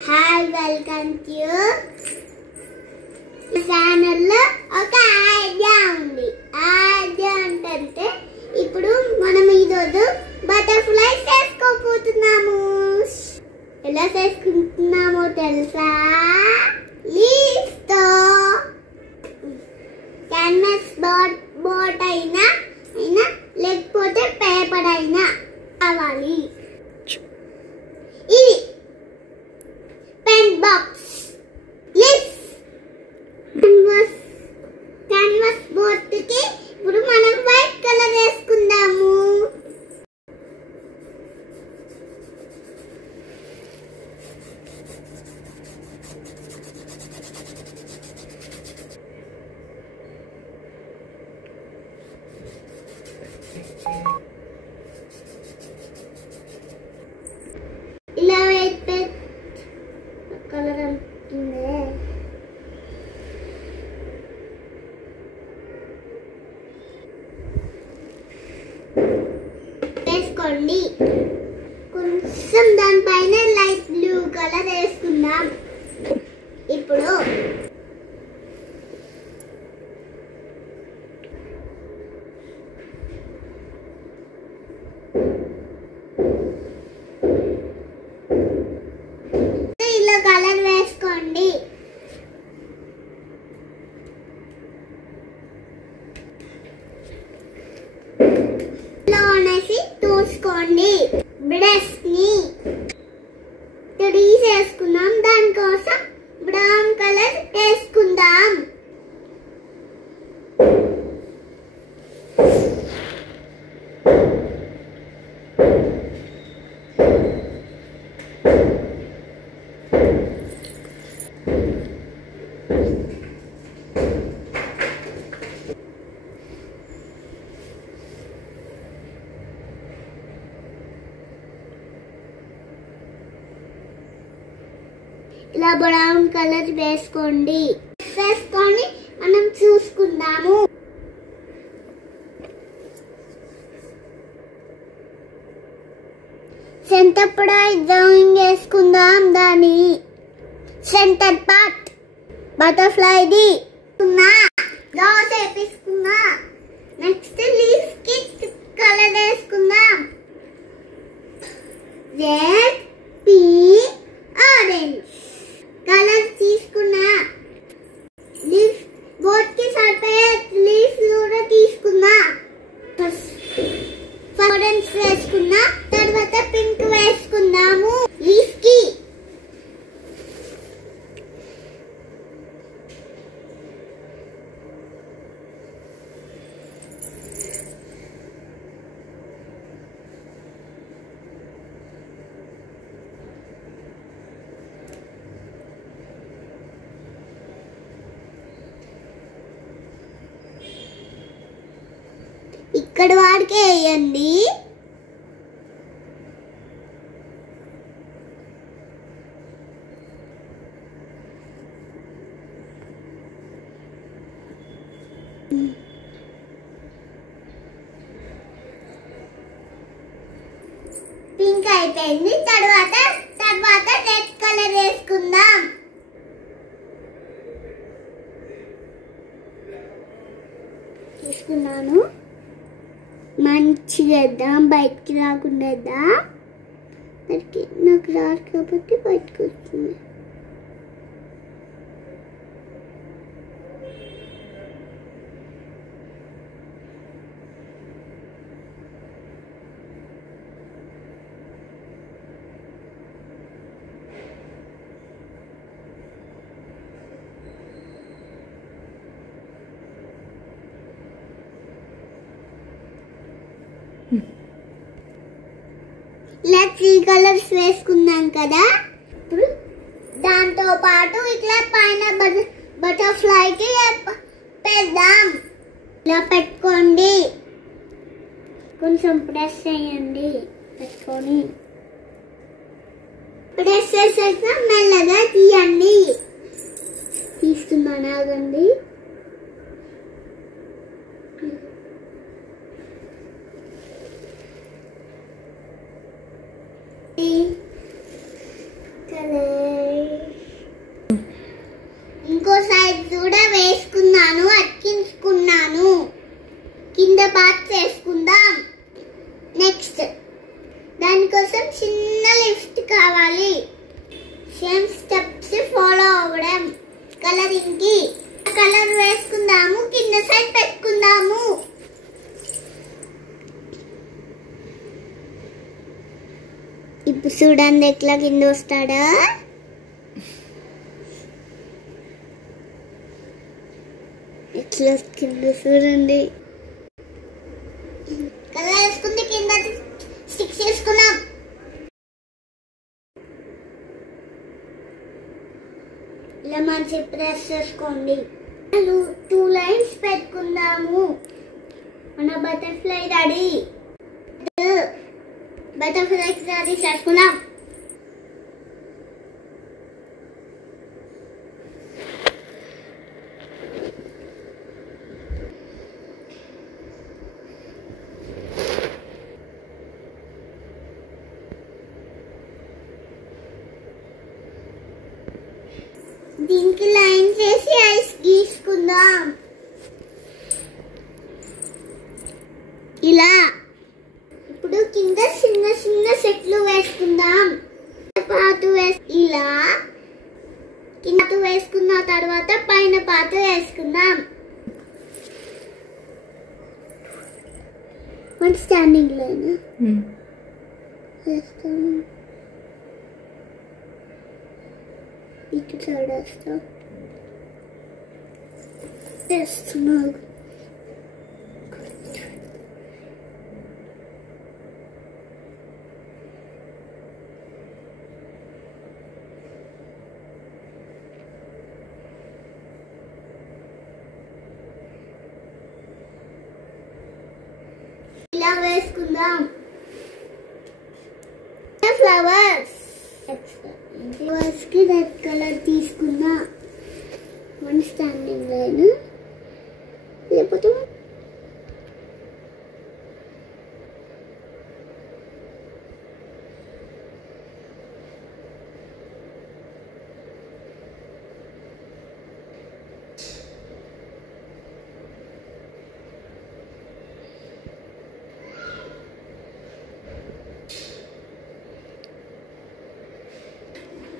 Hi, welcome to ఛానల్లో ఒక idea ఉంది. ఐడియా అంటే ఇప్పుడు మనం ఈరోజు బటర్ఫ్లైస్ చేసుకోబోతున్నాము. ఎలా చేసుకుంటున్నామో తెలుసా? లీవ్స్ తో క్యాన్వాస్ బోర్డ్ అయినా లేకపోతే పేపర్ అయినా కావాలి. ఇది pen box, leaves, canvas board కి ఇప్పుడు మనం వైట్ కలర్ వేసుకుందాము. ఇలా వైట్ కలర్ అంటుంది. వేసుకోండి. కొంచెం దానిపైన లైట్ బ్లూ కలర్ వేసుకుందాం. ఇప్పుడు ఇలా కలర్ వేసుకోండి. తోసుకోండి. బ్రష్ ని వేసుకుందాం. దానికోసం బ్రౌన్ కలర్ వేసుకుందాం. ఇలా బ్రౌన్ కలర్ వేసుకోండి. వేసుకొని మనం చూసుకుందాము. సెంటర్ డ్రాయింగ్ వేసుకుందాం. దాని సెంటర్ పార్ట్ బటర్ఫ్లైది డాట్ వేసుకున్నా. నెక్స్ట్ లీవ్స్ కి కలర్ వేసుకుందాం. రెడ్, పింక్, ఆరెంజ్ కలర్ తీసుకున్నా. లీవ్స్ బోర్డ్ కి సరిపోయే లీవ్స్ కూడా తీసుకున్నా. ఆరెంజ్ వేసుకున్నా. తర్వాత పింక్ వేసుకుందాము లీవ్స్ కి. ఇక్కడ వాడికి వేయండి. పింక్ అయిపోయింది. తర్వాత రెడ్ కలర్ వేసుకుందాం. తీసుకున్నాను. మంచిగా వేద్దాం. బయటికి రాకుండా వేద్దాం. నాకు రాదు కాబట్టి బయటకు వస్తుంది. ఇలా 3 కలర్స్ వేసుకున్నాం కదా. ఇప్పుడు దాంతో పాటు ఇట్లా పైన బటర్ఫ్లై కి పెడదాం. ఇలా పెట్టుకోండి. కొంచెం ప్రెస్ చేయండి. పెట్టుకొని ప్రెస్ చేసాక మెల్లగా తీయండి. తీస్తున్నాను, ఆగండి. color సేమ్ స్టెప్స్ ఫాలో అవ్వడం. కలరింగ్ కి కలర్ వేసుకుందాము, కింద సైడ్ పెట్టుకుందాము. ఇప్పుడు చూడండి ఎట్లా కింద వస్తాడా. ఎట్లా కింద చూడండి. కలర్ వేసుకుంది, కింద స్టిక్స్ వేసుకున్నాం. ఇలా మంచి ప్రెస్ చేసుకోండి. 2 లైన్స్ పెట్టుకుందాము. మన బటర్ఫ్లై రెడీ. బటర్ఫ్లై రెడీ చేసుకున్నాం. దీనికి లైన్ చేసి ఐస్ గీసుకుందాం. ఇలా ఇప్పుడు కింద చిన్న చిన్న సెట్లు వేసుకుందాం. ఇలా కింద వేసుకున్న తర్వాత పైన పాత వేసుకుందాం. వన్ స్టాండింగ్ లైన్ వేస్తాం. ఇటు సైడ్ వేస్తున్నాను. ఇలా వేసుకుందాం. ఫ్లవర్స్ కి రెడ్ కలర్ తీసుకున్నా. వన్ స్టాండింగ్ లైన్ లేకపోతే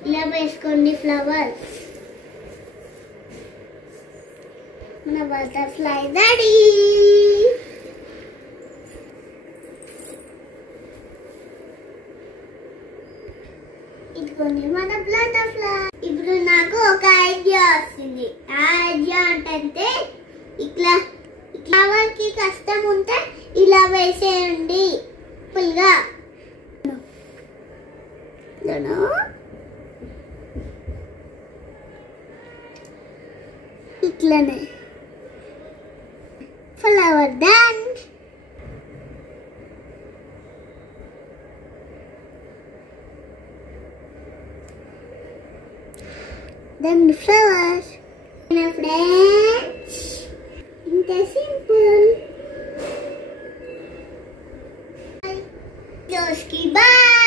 ఇలా వేసుకోండి ఫ్లవర్స్. మన బటర్ఫ్లై రెడీ. ఇదిగోండి మన బటర్ఫ్లై. ఇప్పుడు నాకు ఒక ఐడియా వస్తుంది. ఆ ఐడియా అంటే ఇట్లా ఫ్లవర్కి కష్టం ఉంటే ఇలా వేసేయండి. ఫుల్గా ఇట్లనే flower done. Then flowers. Friends ఇంత సింపుల్. బాయ్.